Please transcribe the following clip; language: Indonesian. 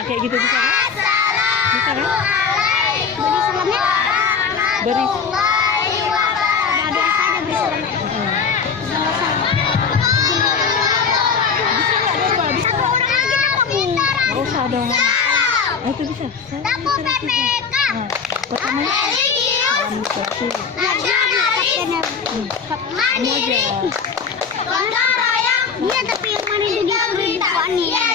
Kayak gitu bisa kan? Bisa kan? Beri salamnya. Beri. Ada saja beri salamnya. Satu orang lagi apa Bu? Nggak usah dong. Itu bisa. Tapu PPK. Pertamanya salam satu. Mandiri. Dia tapi yang mana jadi berita nih?